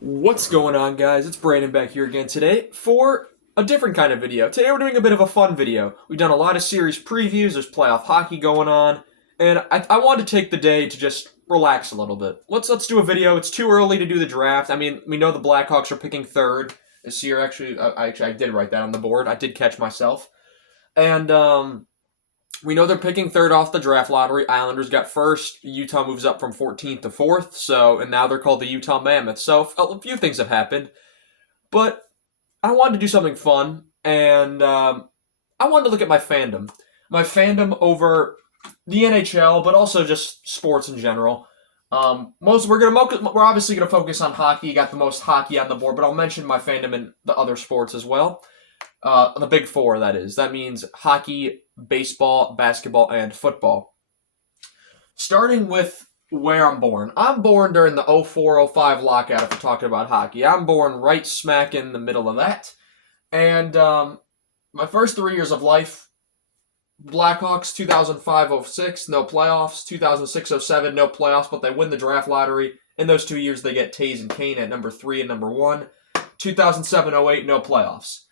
What's going on, guys? It's Brandon back here again today for a different kind of video. Today we're doing a bit of a fun video. We've done a lot of series previews, there's playoff hockey going on, and I wanted to take the day to just relax a little bit. Let's do a video. It's too early to do the draft. I mean, we know the Blackhawks are picking third this year. I did write that on the board. I did catch myself. And we know they're picking third off the draft lottery. Islanders got first. Utah moves up from 14th to 4th. And now they're called the Utah Mammoths. So a few things have happened. But I wanted to do something fun. And I wanted to look at my fandom. My fandom over the NHL, but also just sports in general. We're obviously gonna focus on hockey. Got the most hockey on the board, but I'll mention my fandom in the other sports as well. The big four, that is. That means hockey, baseball, basketball, and football. Starting with where I'm born. I'm born during the 04-05 lockout, if we're talking about hockey. I'm born right smack in the middle of that. And my first 3 years of life, Blackhawks, 2005-06, no playoffs. 2006-07, no playoffs, but they win the draft lottery. In those 2 years, they get Taves and Kane at number 3 and number 1. 2007-08, no playoffs.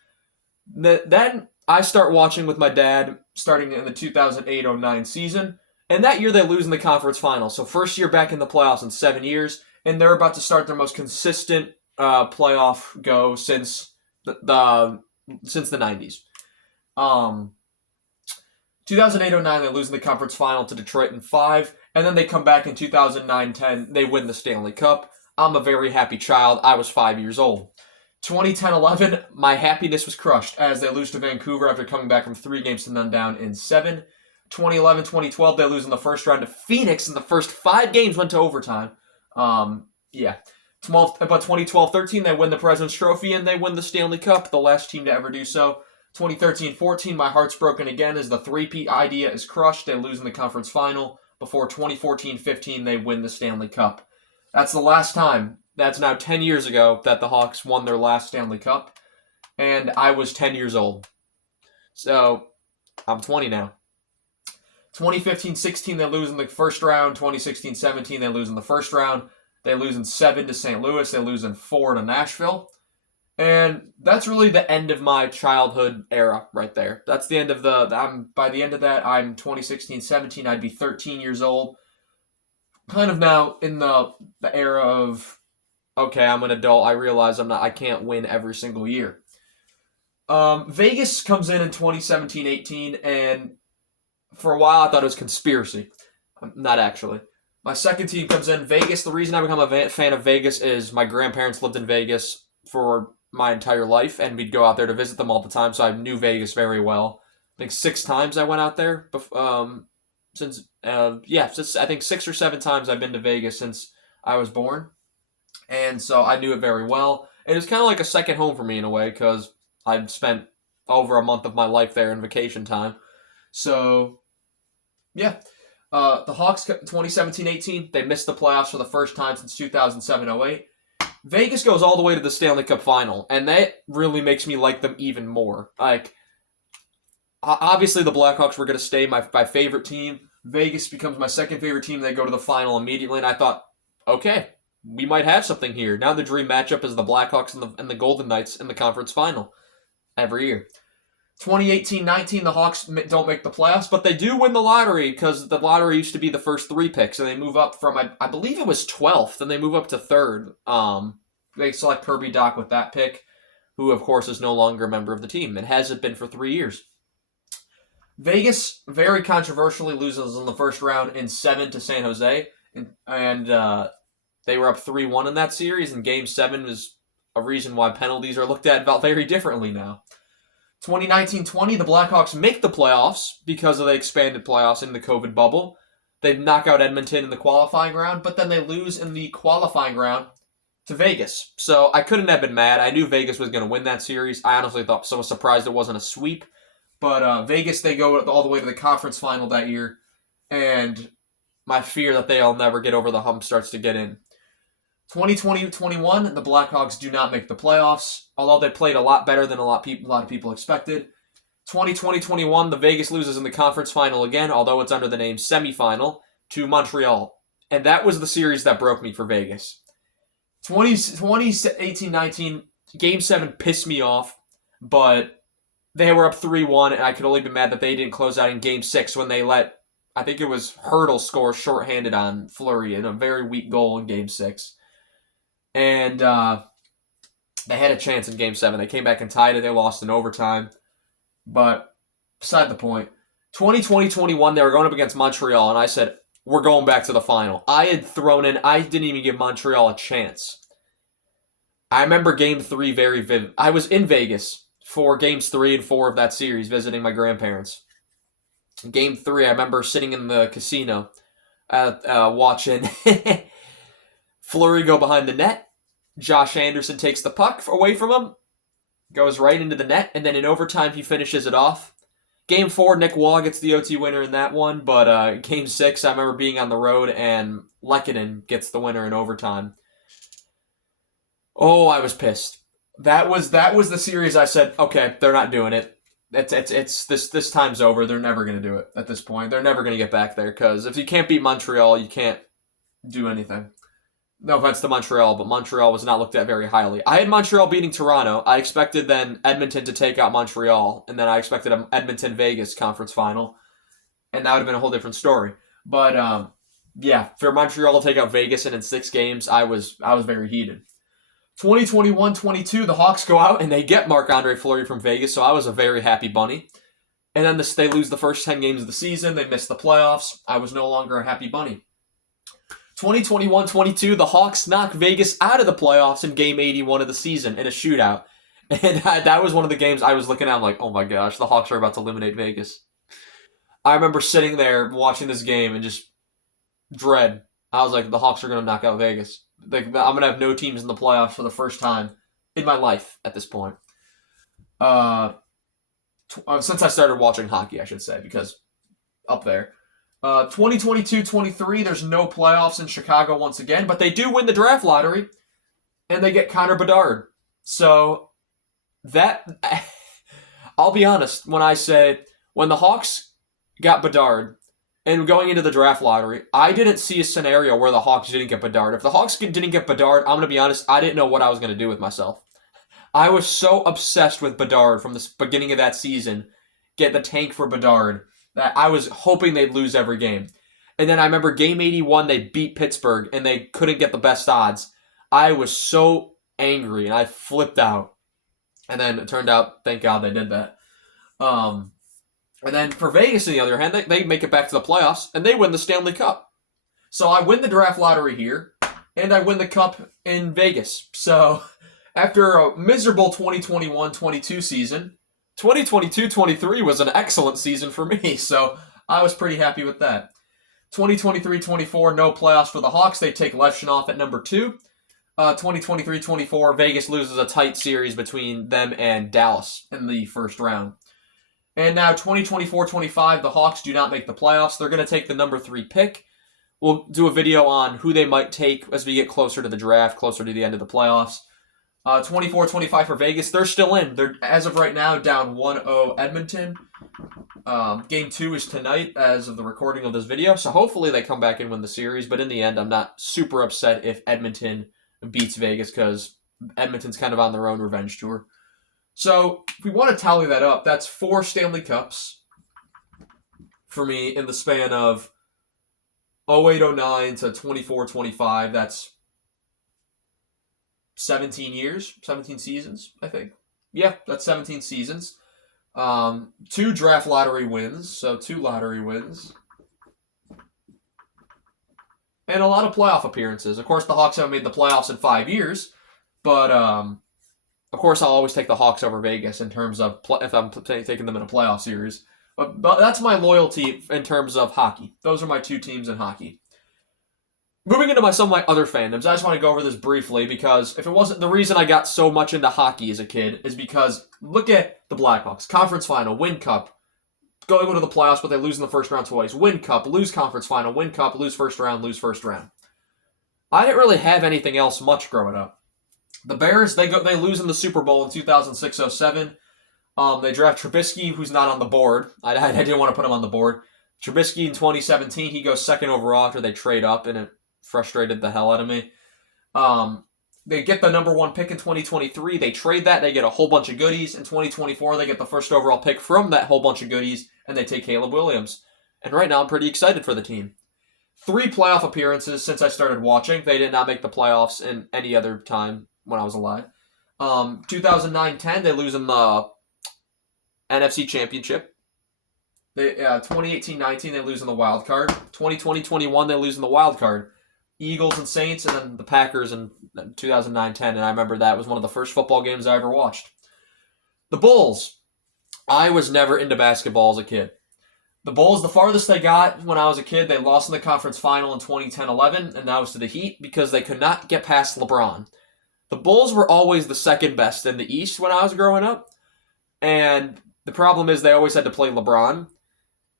Then I start watching with my dad starting in the 2008-09 season. And that year they lose in the conference final. So first year back in the playoffs in 7 years. And they're about to start their most consistent playoff go since the 90s. 2008-09 they lose in the conference final to Detroit in 5. And then they come back in 2009-10. They win the Stanley Cup. I'm a very happy child. I was 5 years old. 2010-11, my happiness was crushed as they lose to Vancouver after coming back from 3 games to none down in 7. 2011-2012, they lose in the first round to Phoenix, and the first 5 games went to overtime. But 2012-13, they win the President's Trophy, and they win the Stanley Cup, the last team to ever do so. 2013-14, my heart's broken again as the three-peat idea is crushed. They lose in the conference final. Before 2014-15, they win the Stanley Cup. That's the last time. That's now 10 years ago that the Hawks won their last Stanley Cup, and I was 10 years old. So, I'm 20 now. 2015-16, they lose in the first round. 2016-17, they lose in the first round. They lose in 7 to St. Louis. They lose in 4 to Nashville. And that's really the end of my childhood era right there. That's the end of by the end of that, I'm 2016-17, I'd be 13 years old. Kind of now in the era of, okay, I'm an adult. I realize I can't win every single year. Vegas comes in 2017-18, and for a while I thought it was conspiracy. Not actually. My second team comes in, Vegas. The reason I become a fan of Vegas is my grandparents lived in Vegas for my entire life, and we'd go out there to visit them all the time, so I knew Vegas very well. I think 6 times I went out there. Since I think 6 or 7 times I've been to Vegas since I was born. And so I knew it very well. It was kind of like a second home for me in a way because I'd spent over a month of my life there in vacation time. So, yeah. The Hawks, 2017-18, they missed the playoffs for the first time since 2007-08. Vegas goes all the way to the Stanley Cup final, and that really makes me like them even more. Like, obviously the Blackhawks were going to stay my favorite team. Vegas becomes my second favorite team. They go to the final immediately, and I thought, okay, we might have something here. Now the dream matchup is the Blackhawks and the Golden Knights in the conference final every year. 2018-19, the Hawks don't make the playoffs, but they do win the lottery because the lottery used to be the first 3 picks, and they move up from, I believe it was 12th, then they move up to 3rd. They select Kirby Dach with that pick, who, of course, is no longer a member of the team. It hasn't been for 3 years. Vegas, very controversially, loses in the first round in 7 to San Jose, and they were up 3-1 in that series, and Game 7 is a reason why penalties are looked at very differently now. 2019-20, the Blackhawks make the playoffs because of the expanded playoffs in the COVID bubble. They knock out Edmonton in the qualifying round, but then they lose in the qualifying round to Vegas. So I couldn't have been mad. I knew Vegas was going to win that series. I honestly thought, so I was surprised it wasn't a sweep. But Vegas, they go all the way to the conference final that year, and my fear that they'll never get over the hump starts to get in. 2020-21, the Blackhawks do not make the playoffs, although they played a lot better than a lot of people expected. 2020-21, the Vegas loses in the conference final again, although it's under the name semifinal, to Montreal. And that was the series that broke me for Vegas. 2018-19, Game 7 pissed me off, but they were up 3-1, and I could only be mad that they didn't close out in Game 6 when they let, I think it was Hurdle score shorthanded on Fleury in a very weak goal in Game 6. And they had a chance in Game 7. They came back and tied it. They lost in overtime. But beside the point, 2020-21, they were going up against Montreal, and I said, we're going back to the final. I didn't even give Montreal a chance. I remember Game 3 very vivid. I was in Vegas for Games 3 and 4 of that series, visiting my grandparents. Game 3, I remember sitting in the casino, watching Fleury go behind the net. Josh Anderson takes the puck away from him, goes right into the net, and then in overtime he finishes it off. Game 4, Nick Waugh gets the OT winner in that one, but Game 6, I remember being on the road, and Lehkonen gets the winner in overtime. Oh, I was pissed. That was the series I said, okay, they're not doing it. It's this time's over. They're never going to do it at this point. They're never going to get back there, because if you can't beat Montreal, you can't do anything. No offense to Montreal, but Montreal was not looked at very highly. I had Montreal beating Toronto. I expected then Edmonton to take out Montreal, and then I expected an Edmonton-Vegas conference final, and that would have been a whole different story. But yeah, for Montreal to take out Vegas and in 6 games, I was very heated. 2021-22, the Hawks go out and they get Marc-Andre Fleury from Vegas, so I was a very happy bunny. And then they lose the first 10 games of the season. They miss the playoffs. I was no longer a happy bunny. 2021-22, the Hawks knock Vegas out of the playoffs in Game 81 of the season in a shootout. And that was one of the games I was looking at. I'm like, oh my gosh, the Hawks are about to eliminate Vegas. I remember sitting there watching this game and just dread. I was like, the Hawks are going to knock out Vegas. Like, I'm going to have no teams in the playoffs for the first time in my life at this point. Since I started watching hockey, I should say, because up there. 2022-23, there's no playoffs in Chicago once again, but they do win the draft lottery, and they get Connor Bedard. So, I'll be honest, when the Hawks got Bedard, and going into the draft lottery, I didn't see a scenario where the Hawks didn't get Bedard. If the Hawks didn't get Bedard, I'm going to be honest, I didn't know what I was going to do with myself. I was so obsessed with Bedard from the beginning of that season, get the tank for Bedard, that I was hoping they'd lose every game. And then I remember Game 81, they beat Pittsburgh, and they couldn't get the best odds. I was so angry, and I flipped out. And then it turned out, thank God they did that. And then for Vegas, on the other hand, they make it back to the playoffs, and they win the Stanley Cup. So I win the draft lottery here, and I win the Cup in Vegas. So after a miserable 2021-22 season, 2022-23 was an excellent season for me, so I was pretty happy with that. 2023-24, no playoffs for the Hawks. They take Levshunov at number 2. 2023-24, Vegas loses a tight series between them and Dallas in the first round. And now 2024-25, the Hawks do not make the playoffs. They're going to take the number 3 pick. We'll do a video on who they might take as we get closer to the draft, closer to the end of the playoffs. 24-25 for Vegas. They're still in. They're, as of right now, down 1-0 Edmonton. Game 2 is tonight as of the recording of this video. So hopefully they come back and win the series. But in the end, I'm not super upset if Edmonton beats Vegas because Edmonton's kind of on their own revenge tour. So if we want to tally that up, that's 4 Stanley Cups for me in the span of 08-09 to 24-25. That's 17 years, 17 seasons, I think. Yeah, that's 17 seasons. 2 draft lottery wins, so 2 lottery wins. And a lot of playoff appearances. Of course, the Hawks haven't made the playoffs in 5 years, but of course, I'll always take the Hawks over Vegas in terms of if I'm taking them in a playoff series. But that's my loyalty in terms of hockey. Those are my 2 teams in hockey. Moving into some of my other fandoms, I just want to go over this briefly because if it wasn't the reason I got so much into hockey as a kid is because look at the Blackhawks. Conference final, win cup, go to the playoffs, but they lose in the first round twice. Win cup, lose conference final, win cup, lose first round, lose first round. I didn't really have anything else much growing up. The Bears, they lose in the Super Bowl in 2006-07. They draft Trubisky, who's not on the board. I didn't want to put him on the board. Trubisky in 2017, he goes second overall after they trade up, and it frustrated the hell out of me. They get the number 1 pick in 2023. They trade that. They get a whole bunch of goodies. In 2024, they get the first overall pick from that whole bunch of goodies, and they take Caleb Williams. And right now, I'm pretty excited for the team. 3 playoff appearances since I started watching. They did not make the playoffs in any other time when I was alive. 2009-10, they lose in the NFC Championship. 2018-19, they lose in the wild card. 2020-21, they lose in the wild card. Eagles and Saints, and then the Packers in 2009-10, and I remember that was one of the first football games I ever watched. The Bulls. I was never into basketball as a kid. The Bulls, the farthest they got when I was a kid, they lost in the conference final in 2010-11, and that was to the Heat because they could not get past LeBron. The Bulls were always the second best in the East when I was growing up, and the problem is they always had to play LeBron,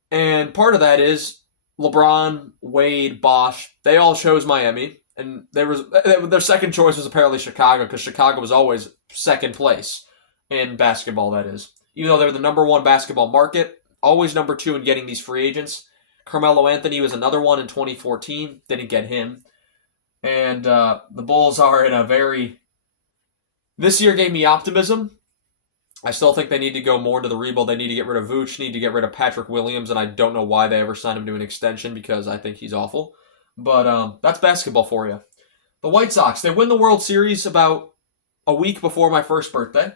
and part of that is LeBron, Wade, Bosh, they all chose Miami, and their second choice was apparently Chicago, because Chicago was always second place in basketball, that is. Even though they were the number 1 basketball market, always number 2 in getting these free agents. Carmelo Anthony was another one in 2014, didn't get him. And the Bulls are in a very... This year gave me optimism. I still think they need to go more into the rebuild. They need to get rid of Vooch, need to get rid of Patrick Williams, and I don't know why they ever signed him to an extension because I think he's awful. But that's basketball for you. The White Sox, they win the World Series about a week before my first birthday.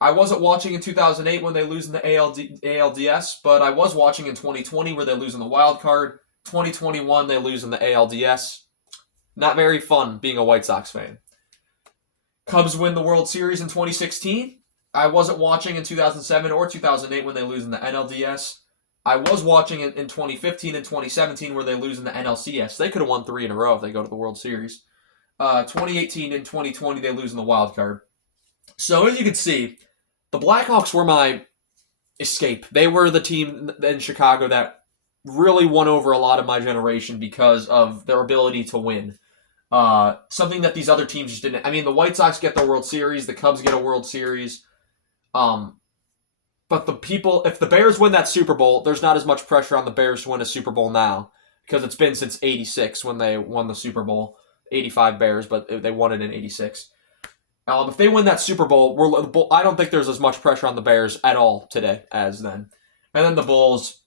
I wasn't watching in 2008 when they lose in the ALDS, but I was watching in 2020 where they lose in the wild card. 2021, they lose in the ALDS. Not very fun being a White Sox fan. Cubs win the World Series in 2016. I wasn't watching in 2007 or 2008 when they lose in the NLDS. I was watching in 2015 and 2017 where they lose in the NLCS. They could have won 3 in a row if they go to the World Series. 2018 and 2020, they lose in the wild card. So as you can see, the Blackhawks were my escape. They were the team in Chicago that really won over a lot of my generation because of their ability to win. Something that these other teams just didn't. I mean, the White Sox get the World Series, the Cubs get a World Series. But if the Bears win that Super Bowl, there's not as much pressure on the Bears to win a Super Bowl now because it's been since 86 when they won the Super Bowl. 85 Bears, but they won it in 86. If they win that Super Bowl, I don't think there's as much pressure on the Bears at all today as then. And then the Bulls,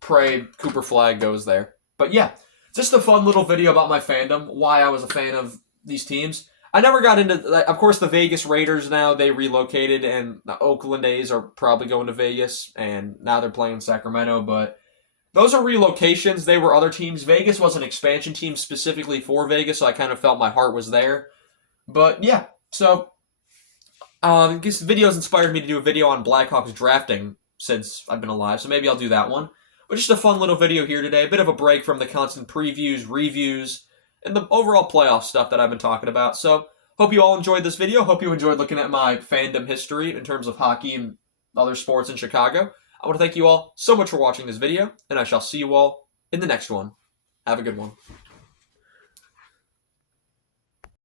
pray Cooper Flag goes there. But yeah, just a fun little video about my fandom, why I was a fan of these teams. I never got into, of course, the Vegas Raiders now, they relocated, and the Oakland A's are probably going to Vegas, and now they're playing in Sacramento, but those are relocations. They were other teams. Vegas was an expansion team specifically for Vegas, so I kind of felt my heart was there. But yeah, so this video's inspired me to do a video on Blackhawks drafting since I've been alive, so maybe I'll do that one. But just a fun little video here today, a bit of a break from the constant previews, reviews, and the overall playoff stuff that I've been talking about. So, hope you all enjoyed this video. Hope you enjoyed looking at my fandom history in terms of hockey and other sports in Chicago. I want to thank you all so much for watching this video, and I shall see you all in the next one. Have a good one.